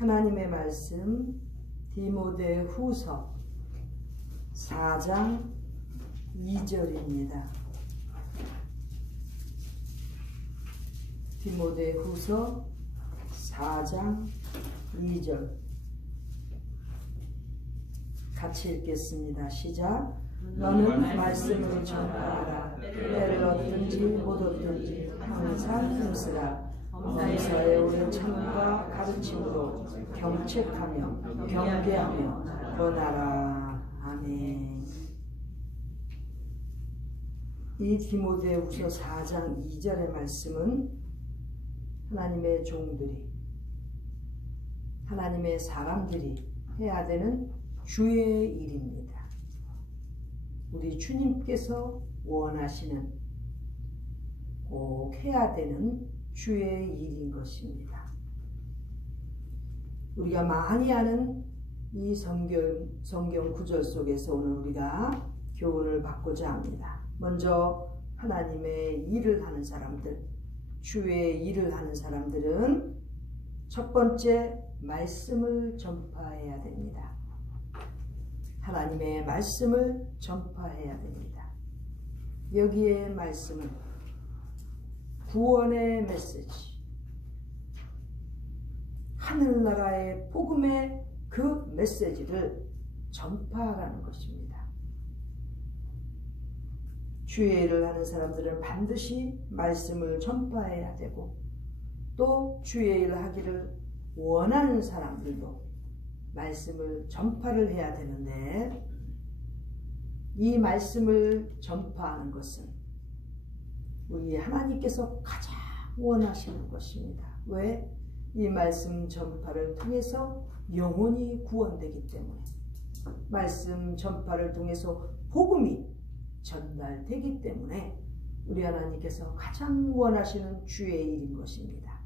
하나님의 말씀 디모데후서 4장 2절입니다. 디모데후서 4장 2절 같이 읽겠습니다. 시작. 너는 말씀을 전파하라. 때를 얻든지 못 얻든지 항상 힘쓰라. 범사에 오른 참과 가르침으로 경책하며 경계하며 권하라. 아멘. 이 디모데후서 4장 2절의 말씀은 하나님의 종들이, 하나님의 사람들이 해야 되는 주의 일입니다. 우리 주님께서 원하시는, 꼭 해야 되는 주의 일인 것입니다. 우리가 많이 아는 이 성경 구절 속에서 오늘 우리가 교훈을 받고자 합니다. 먼저 하나님의 일을 하는 사람들, 주의 일을 하는 사람들은 첫 번째 말씀을 전파해야 됩니다. 하나님의 말씀을 전파해야 됩니다. 여기에 말씀은 구원의 메시지, 하늘나라의 복음의 그 메시지를 전파하라는 것입니다. 주의 일을 하는 사람들은 반드시 말씀을 전파해야 되고, 또 주의 일을 하기를 원하는 사람들도 말씀을 전파를 해야 되는데, 이 말씀을 전파하는 것은 우리 하나님께서 가장 원하시는 것입니다. 왜? 이 말씀 전파를 통해서 영혼이 구원되기 때문에, 말씀 전파를 통해서 복음이 전달되기 때문에 우리 하나님께서 가장 원하시는 주의 일인 것입니다.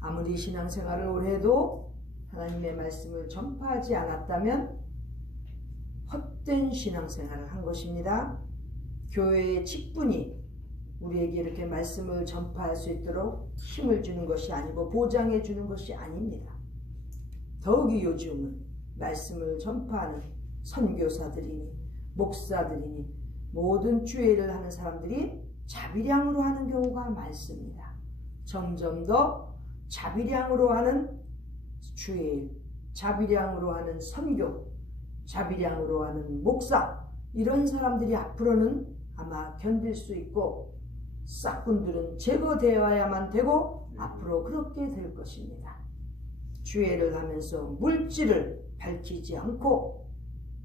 아무리 신앙생활을 오래 해도 하나님의 말씀을 전파하지 않았다면 헛된 신앙생활을 한 것입니다. 교회의 직분이 우리에게 이렇게 말씀을 전파할 수 있도록 힘을 주는 것이 아니고 보장해 주는 것이 아닙니다. 더욱이 요즘은 말씀을 전파하는 선교사들이니 목사들이니 모든 주의 일을 하는 사람들이 자비량으로 하는 경우가 많습니다. 점점 더 자비량으로 하는 주의 일, 자비량으로 하는 선교, 자비량으로 하는 목사, 이런 사람들이 앞으로는 아마 견딜 수 있고 싹군들은 제거되어야만 되고 앞으로 그렇게 될 것입니다. 주의 일을 하면서 물질을 밝히지 않고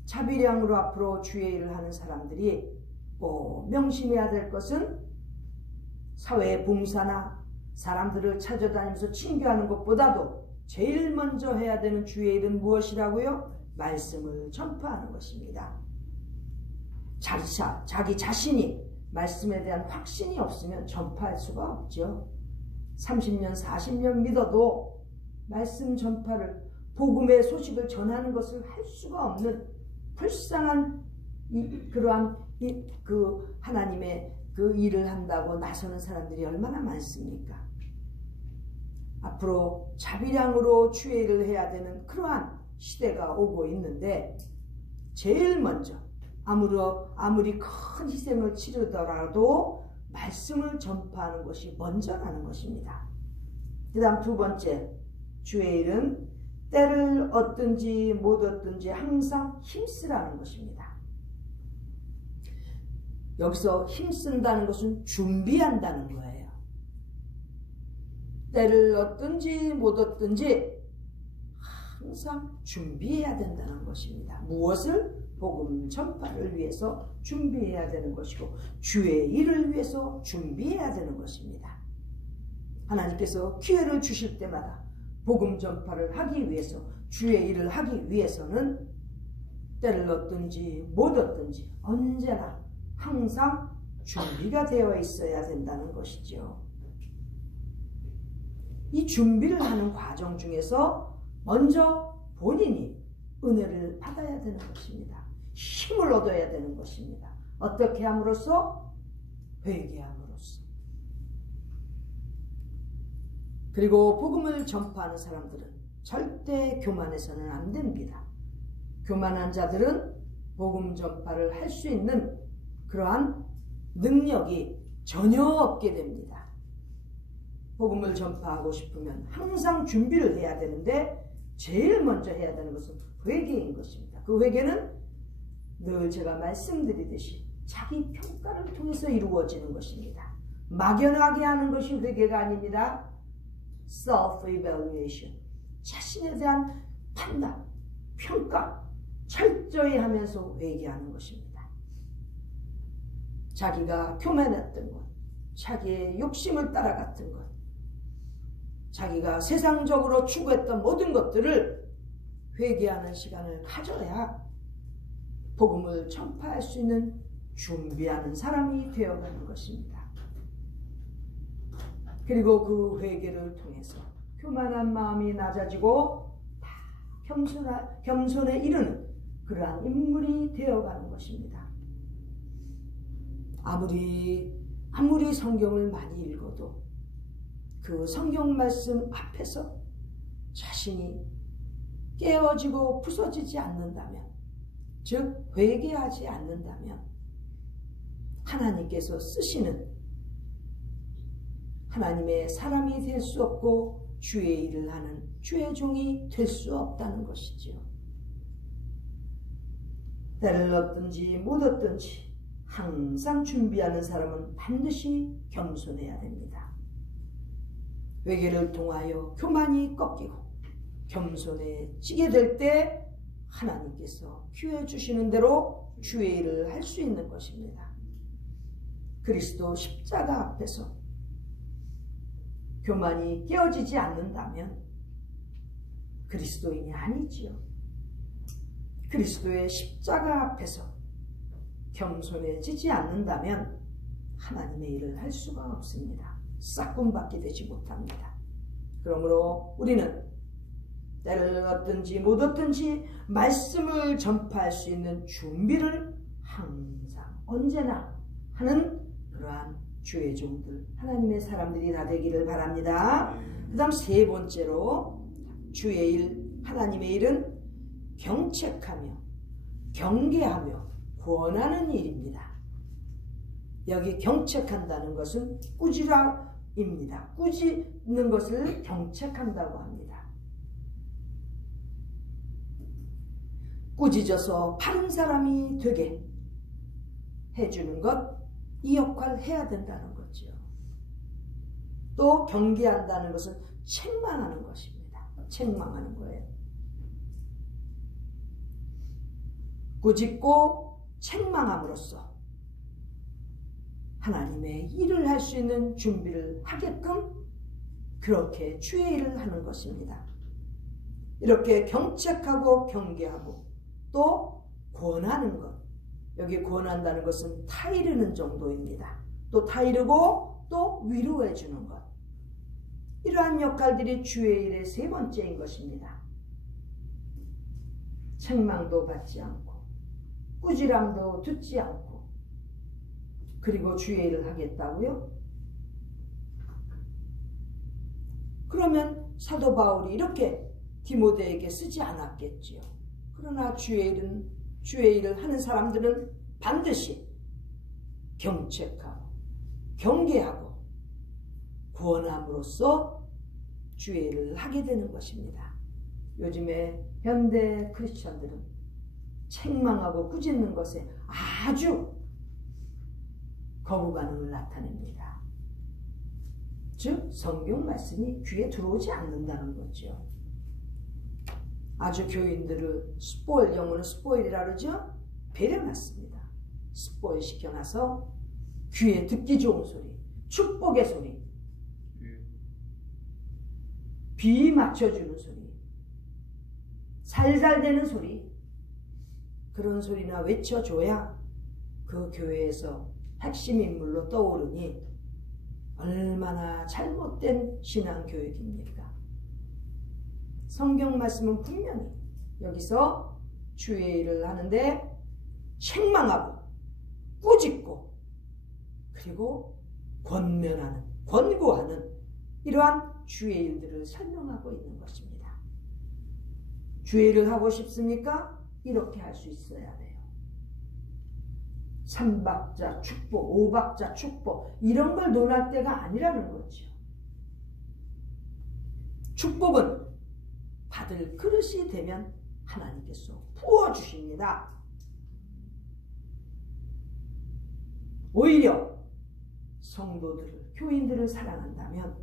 자비량으로 앞으로 주의 일을 하는 사람들이 꼭 명심해야 될 것은 사회 봉사나 사람들을 찾아다니면서 친교하는 것보다도 제일 먼저 해야 되는 주의 일은 무엇이라고요? 말씀을 전파하는 것입니다. 자기 자신이 말씀에 대한 확신이 없으면 전파할 수가 없죠. 30년, 40년 믿어도 말씀 전파를, 복음의 소식을 전하는 것을 할 수가 없는 불쌍한 그러한 하나님의 그 일을 한다고 나서는 사람들이 얼마나 많습니까? 앞으로 자비량으로 주의 일을 해야 되는 그러한 시대가 오고 있는데, 제일 먼저 아무리 큰 희생을 치르더라도 말씀을 전파하는 것이 먼저라는 것입니다. 그 다음 두 번째, 주의 일은 때를 얻든지 못 얻든지 항상 힘쓰라는 것입니다. 여기서 힘쓴다는 것은 준비한다는 거예요. 때를 얻든지 못 얻든지 항상 준비해야 된다는 것입니다. 무엇을? 복음 전파를 위해서 준비해야 되는 것이고 주의 일을 위해서 준비해야 되는 것입니다. 하나님께서 기회를 주실 때마다 복음 전파를 하기 위해서, 주의 일을 하기 위해서는 때를 얻든지 못 얻든지 언제나 항상 준비가 되어 있어야 된다는 것이죠. 이 준비를 하는 과정 중에서 먼저 본인이 은혜를 받아야 되는 것입니다. 힘을 얻어야 되는 것입니다. 어떻게 함으로써? 회개함으로써. 그리고 복음을 전파하는 사람들은 절대 교만해서는 안 됩니다. 교만한 자들은 복음 전파를 할 수 있는 그러한 능력이 전혀 없게 됩니다. 복음을 전파하고 싶으면 항상 준비를 해야 되는데 제일 먼저 해야 되는 것은 회개인 것입니다. 그 회개는 늘 제가 말씀드리듯이 자기 평가를 통해서 이루어지는 것입니다. 막연하게 하는 것이 회개가 아닙니다. self-evaluation, 자신에 대한 판단, 평가 철저히 하면서 회개하는 것입니다. 자기가 교만했던 것, 자기의 욕심을 따라갔던 것, 자기가 세상적으로 추구했던 모든 것들을 회개하는 시간을 가져야 복음을 전파할 수 있는 준비하는 사람이 되어가는 것입니다. 그리고 그 회개를 통해서 교만한 마음이 낮아지고 다 겸손에 이르는 그러한 인물이 되어가는 것입니다. 아무리 성경을 많이 읽어도 그 성경 말씀 앞에서 자신이 깨어지고 부서지지 않는다면, 즉 회개하지 않는다면 하나님께서 쓰시는 하나님의 사람이 될 수 없고 주의 일을 하는 주의 종이 될 수 없다는 것이지요. 때를 얻든지 못 얻든지 항상 준비하는 사람은 반드시 겸손해야 됩니다. 회개를 통하여 교만이 꺾이고 겸손해지게 될 때 하나님께서 기회 주시는 대로 주의 일을 할 수 있는 것입니다. 그리스도 십자가 앞에서 교만이 깨어지지 않는다면 그리스도인이 아니지요. 그리스도의 십자가 앞에서 겸손해지지 않는다면 하나님의 일을 할 수가 없습니다. 싹군받게 되지 못합니다. 그러므로 우리는 때를 얻든지 못 얻든지 말씀을 전파할 수 있는 준비를 항상 언제나 하는 그러한 주의 종들, 하나님의 사람들이 다 되기를 바랍니다. 그 다음 세 번째로 주의 일, 하나님의 일은 경책하며 경계하며 권하는 일입니다. 여기 경책한다는 것은 꾸지라입니다. 꾸짖는 것을 경책한다고 합니다. 꾸짖어서 바른 사람이 되게 해주는 것, 이 역할을 해야 된다는 거죠. 또 경계한다는 것은 책망하는 것입니다. 책망하는 거예요. 꾸짖고 책망함으로써 하나님의 일을 할 수 있는 준비를 하게끔 그렇게 주의 일을 하는 것입니다. 이렇게 경책하고 경계하고 또 권하는 것, 여기 권한다는 것은 타이르는 정도입니다. 또 타이르고 또 위로해 주는 것, 이러한 역할들이 주의 일의 세 번째인 것입니다. 책망도 받지 않고 꾸지람도 듣지 않고 그리고 주의 일을 하겠다고요? 그러면 사도 바울이 이렇게 디모데에게 쓰지 않았겠지요. 그러나 주의 일을 하는 사람들은 반드시 경책하고 경계하고 구원함으로써 주의 일을 하게 되는 것입니다. 요즘에 현대 크리스천들은 책망하고 꾸짖는 것에 아주 거부 반응을 나타냅니다. 즉 성경 말씀이 귀에 들어오지 않는다는 거죠. 아주 교인들을 스포일, 영어는 스포일이라 그러죠. 배려놨습니다. 스포일 시켜놔서 귀에 듣기 좋은 소리, 축복의 소리, 비 맞춰주는 소리, 살살대는 소리, 그런 소리나 외쳐줘야 그 교회에서 핵심 인물로 떠오르니 얼마나 잘못된 신앙교육입니까? 성경 말씀은 분명히 여기서 주의 일을 하는데 책망하고 꾸짖고 그리고 권면하는, 권고하는 이러한 주의 일들을 설명하고 있는 것입니다. 주의를 하고 싶습니까? 이렇게 할 수 있어야 돼요. 3박자 축복, 5박자 축복 이런 걸 논할 때가 아니라는 거죠. 축복은 받을 그릇이 되면 하나님께서 부어주십니다. 오히려 성도들을, 교인들을 사랑한다면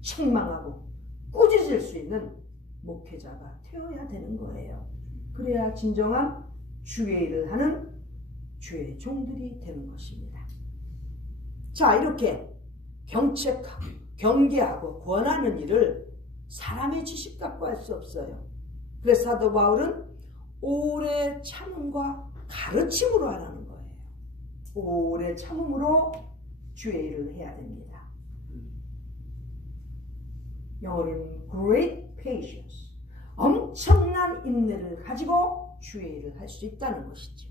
책망하고 꾸짖을 수 있는 목회자가 되어야 되는 거예요. 그래야 진정한 주의 일을 하는 주의 종들이 되는 것입니다. 자, 이렇게 경책하고 경계하고 권하는 일을 사람의 지식 갖고 할 수 없어요. 그래서 사도 바울은 오래 참음과 가르침으로 하라는 거예요. 오래 참음으로 주의 일을 해야 됩니다. 영어로는 great patience, 엄청난 인내를 가지고 주의 일을 할 수 있다는 것이죠.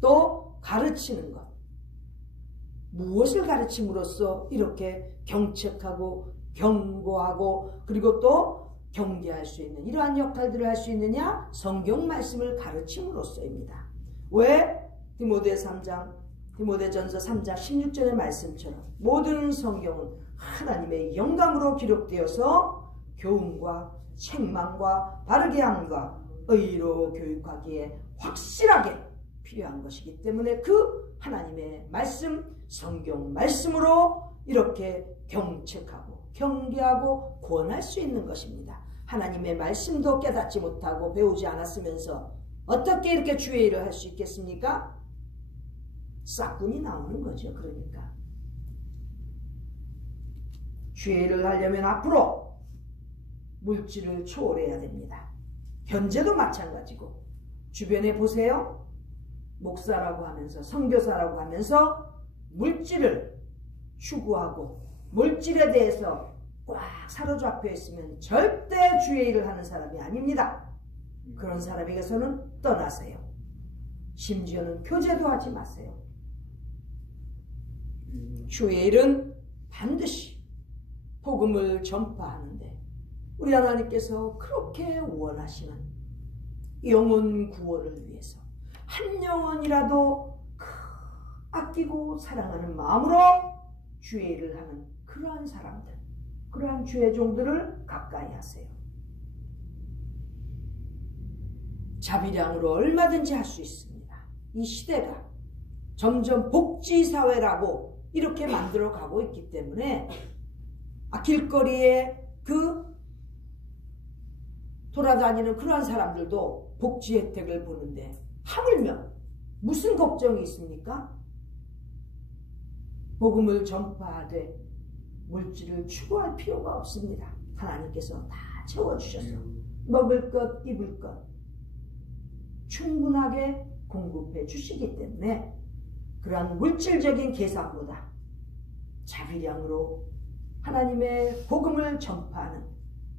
또 가르치는 것, 무엇을 가르침으로써 이렇게 경책하고 경고하고 그리고 또 경계할 수 있는 이러한 역할들을 할 수 있느냐? 성경 말씀을 가르침으로써입니다. 왜? 디모데전서 3장 16절의 말씀처럼 모든 성경은 하나님의 영감으로 기록되어서 교훈과 책망과 바르게 함과 의로 교육하기에 확실하게 필요한 것이기 때문에 그 하나님의 말씀, 성경 말씀으로 이렇게 경책하고 경계하고 권할 수 있는 것입니다. 하나님의 말씀도 깨닫지 못하고 배우지 않았으면서 어떻게 이렇게 주의 일을 할 수 있겠습니까? 싹군이 나오는 거죠. 그러니까 주의 일을 하려면 앞으로 물질을 초월해야 됩니다. 현재도 마찬가지고 주변에 보세요. 목사라고 하면서 선교사라고 하면서 물질을 추구하고 물질에 대해서 꽉 사로잡혀 있으면 절대 주의 일을 하는 사람이 아닙니다. 그런 사람에게서는 떠나세요. 심지어는 교제도 하지 마세요. 주의 일은 반드시 복음을 전파하는데 우리 하나님께서 그렇게 원하시는 영혼 구원을 위해서 한 영혼이라도 아끼고 사랑하는 마음으로 주의 일을 하는 그러한 사람들, 그러한 주의 종들을 가까이 하세요. 자비량으로 얼마든지 할 수 있습니다. 이 시대가 점점 복지사회라고 이렇게 만들어 가고 있기 때문에 길거리에 돌아다니는 그러한 사람들도 복지 혜택을 보는데 하물며 무슨 걱정이 있습니까? 복음을 전파하되 물질을 추구할 필요가 없습니다. 하나님께서 다 채워주셔서 먹을 것, 입을 것 충분하게 공급해 주시기 때문에 그러한 물질적인 계산보다 자비량으로 하나님의 복음을 전파하는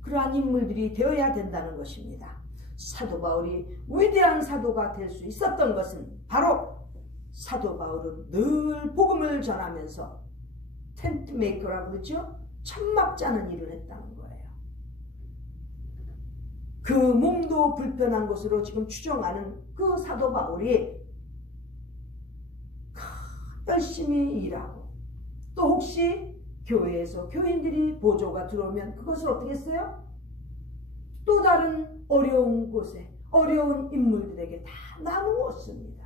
그러한 인물들이 되어야 된다는 것입니다. 사도 바울이 위대한 사도가 될 수 있었던 것은 바로 사도 바울은 늘 복음을 전하면서 텐트 메이커라고 그러죠? 천막 짜는 일을 했다는 거예요. 그 몸도 불편한 것으로 지금 추정하는 그 사도 바울이 열심히 일하고 또 혹시 교회에서 교인들이 보조가 들어오면 그것을 어떻게 했어요? 또 다른 어려운 곳에 어려운 인물들에게 다 나누었습니다.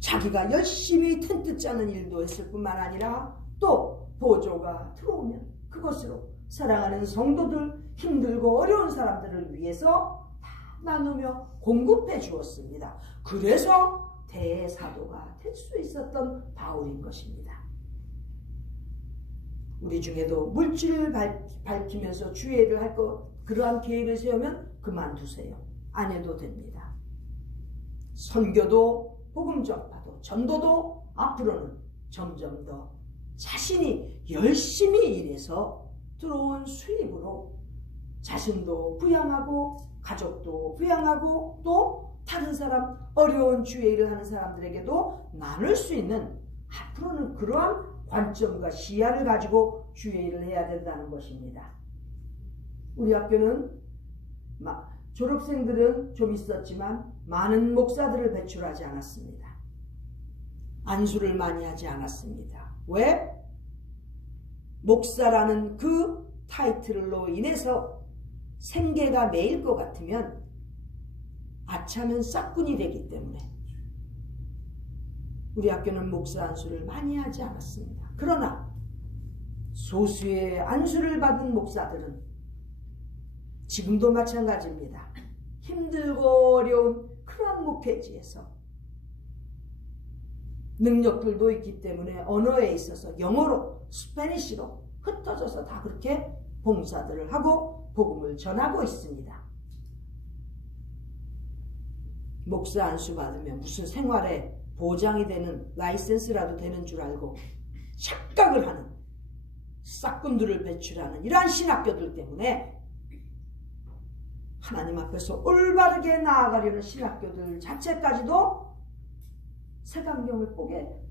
자기가 열심히 텐트 짜는 일도 했을 뿐만 아니라 또 보조가 들어오면 그것으로 사랑하는 성도들, 힘들고 어려운 사람들을 위해서 다 나누며 공급해 주었습니다. 그래서 대사도가 될 수 있었던 바울인 것입니다. 우리 중에도 물질을 밝히면서 주의 일을 할 것, 그러한 계획을 세우면 그만두세요. 안 해도 됩니다. 선교도 복음 전파도 전도도 앞으로는 점점 더 자신이 열심히 일해서 들어온 수입으로 자신도 부양하고 가족도 부양하고 또 다른 사람 어려운 주의 일을 하는 사람들에게도 나눌 수 있는 앞으로는 그러한 관점과 시야를 가지고 주의 일을 해야 된다는 것입니다. 우리 학교는 졸업생들은 좀 있었지만 많은 목사들을 배출하지 않았습니다. 안수를 많이 하지 않았습니다. 왜? 목사라는 그 타이틀로 인해서 생계가 매일 것 같으면 아차면 싹군이 되기 때문에 우리 학교는 목사 안수를 많이 하지 않았습니다. 그러나 소수의 안수를 받은 목사들은 지금도 마찬가지입니다. 힘들고 어려운 그런 목회지에서 능력들도 있기 때문에 언어에 있어서 영어로 스페니쉬로 흩어져서 다 그렇게 봉사들을 하고 복음을 전하고 있습니다. 목사 안수 받으면 무슨 생활에 보장이 되는 라이센스라도 되는 줄 알고 착각을 하는 싹군들을 배출하는 이러한 신학교들 때문에 하나님 앞에서 올바르게 나아가려는 신학교들 자체까지도 색안경을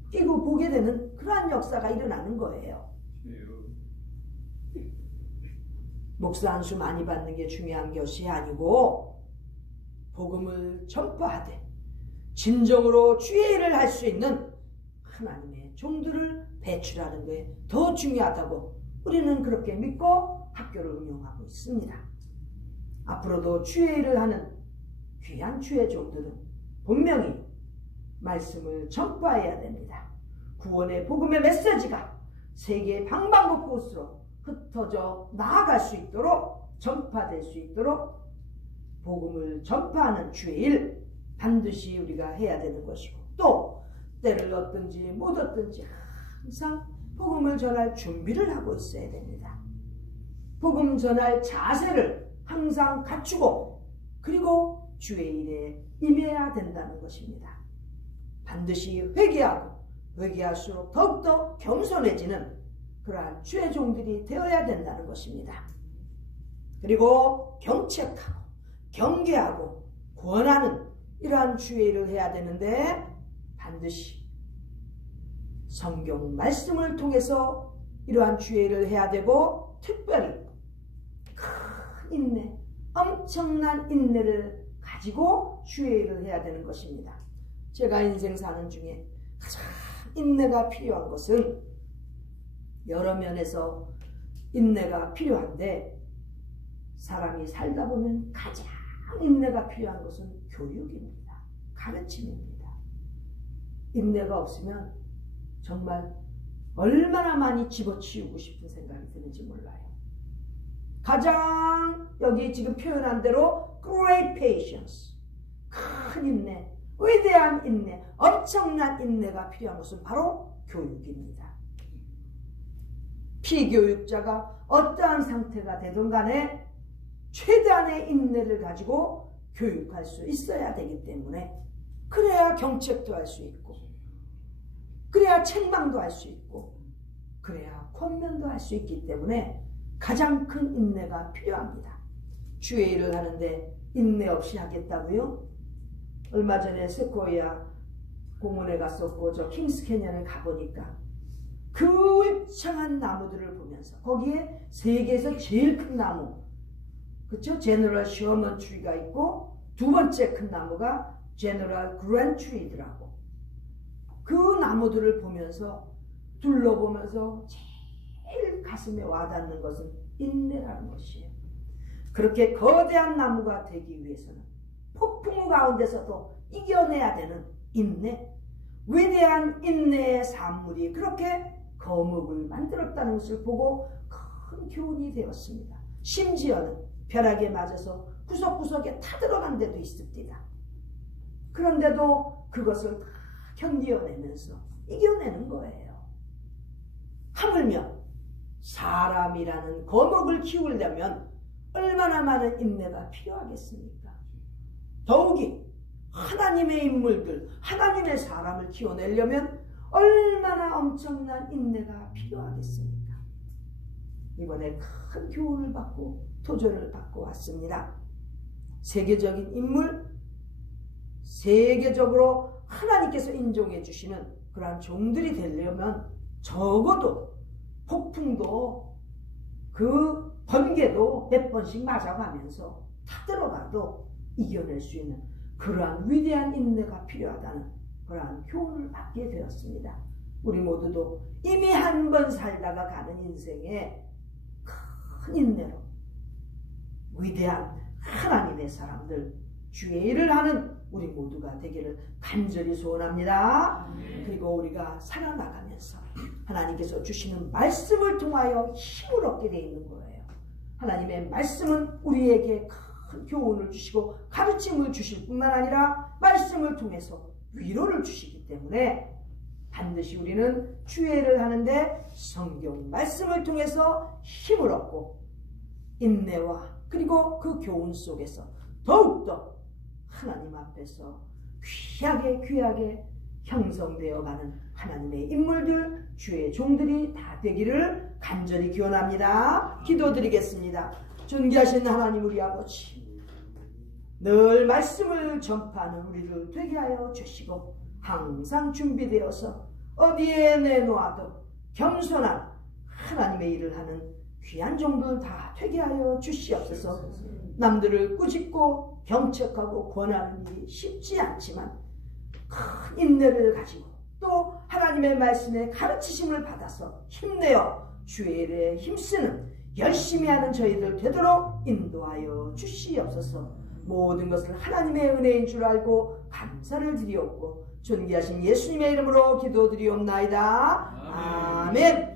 끼고 보게 되는 그러한 역사가 일어나는 거예요. 목사 안수 많이 받는 게 중요한 것이 아니고 복음을 전파하되 진정으로 주의 일을 할 수 있는 하나님의 종들을 배출하는 게 더 중요하다고 우리는 그렇게 믿고 학교를 운영하고 있습니다. 앞으로도 주의 일을 하는 귀한 주의 종들은 분명히 말씀을 전파해야 됩니다. 구원의 복음의 메시지가 세계 방방곳곳으로 흩어져 나아갈 수 있도록 전파될 수 있도록 복음을 전파하는 주의 일 반드시 우리가 해야 되는 것이고 또 때를 얻든지 못 얻든지 항상 복음을 전할 준비를 하고 있어야 됩니다. 복음 전할 자세를 항상 갖추고 그리고 주의 일에 임해야 된다는 것입니다. 반드시 회개할수록 더욱더 겸손해지는 그러한 주의 종들이 되어야 된다는 것입니다. 그리고 경책하고 경계하고 권하는 이러한 주의 일을 해야 되는데 반드시 성경 말씀을 통해서 이러한 주의 일을 해야 되고 특별히 큰 인내, 엄청난 인내를 가지고 주의 일을 해야 되는 것입니다. 제가 인생 사는 중에 가장 인내가 필요한 것은 여러 면에서 인내가 필요한데 사람이 살다 보면 가장 인내가 필요한 것은 교육입니다. 가르침입니다. 인내가 없으면 정말 얼마나 많이 집어치우고 싶은 생각이 드는지 몰라요. 가장 여기 지금 표현한 대로 great patience, 큰 인내, 위대한 인내, 엄청난 인내가 필요한 것은 바로 교육입니다. 피교육자가 어떠한 상태가 되든 간에 최대한의 인내를 가지고 교육할 수 있어야 되기 때문에 그래야 경책도 할 수 있고 그래야 책망도 할 수 있고 그래야 권면도 할 수 있기 때문에 가장 큰 인내가 필요합니다. 주의 일을 하는데 인내 없이 하겠다고요? 얼마 전에 세코이아 공원에 갔었고 저 킹스 캐년을 가보니까 그 울창한 나무들을 보면서 거기에 세계에서 제일 큰 나무 그쵸? 제너럴 셔먼 트리가 있고 두 번째 큰 나무가 제너럴 그랜 트리더라고. 그 나무들을 보면서 둘러보면서 제일 가슴에 와닿는 것은 인내라는 것이에요. 그렇게 거대한 나무가 되기 위해서는 폭풍우 가운데서도 이겨내야 되는 인내, 위대한 인내의 산물이 그렇게 거목을 만들었다는 것을 보고 큰 교훈이 되었습니다. 심지어는 벼락에 맞아서 구석구석에 타들어간 데도 있습니다. 그런데도 그것을 다 견디어내면서 이겨내는 거예요. 하물며 사람이라는 거목을 키우려면 얼마나 많은 인내가 필요하겠습니까? 더욱이 하나님의 인물들, 하나님의 사람을 키워내려면 얼마나 엄청난 인내가 필요하겠습니까? 이번에 큰 교훈을 받고 도전을 받고 왔습니다. 세계적인 인물, 세계적으로 하나님께서 인정해 주시는 그러한 종들이 되려면 적어도 폭풍도 그 번개도 몇 번씩 맞아가면서 타들어가도 이겨낼 수 있는 그러한 위대한 인내가 필요하다는 그러한 교훈을 받게 되었습니다. 우리 모두도 이미 한 번 살다가 가는 인생에 큰 인내로 위대한 하나님의 사람들, 주의 일을 하는 우리 모두가 되기를 간절히 소원합니다. 그리고 우리가 살아나가면서 하나님께서 주시는 말씀을 통하여 힘을 얻게 되어 있는 거예요. 하나님의 말씀은 우리에게 큰 교훈을 주시고 가르침을 주실 뿐만 아니라 말씀을 통해서 위로를 주시기 때문에 반드시 우리는 주의 일을 하는데 성경 말씀을 통해서 힘을 얻고 인내와 그리고 그 교훈 속에서 더욱더 하나님 앞에서 귀하게 형성되어가는 하나님의 인물들, 주의 종들이 다 되기를 간절히 기원합니다. 기도드리겠습니다. 존귀하신 하나님 우리 아버지, 늘 말씀을 전파하는 우리를 되게 하여 주시고 항상 준비되어서 어디에 내놓아도 겸손한 하나님의 일을 하는 귀한 종들 다 되게 하여 주시옵소서. 남들을 꾸짖고 경책하고 권하는 일이 쉽지 않지만 큰 인내를 가지고 또 하나님의 말씀에 가르치심을 받아서 힘내어 주의 일에 힘쓰는 열심히 하는 저희들 되도록 인도하여 주시옵소서. 모든 것을 하나님의 은혜인 줄 알고 감사를 드리옵고 존귀하신 예수님의 이름으로 기도드리옵나이다. 아멘.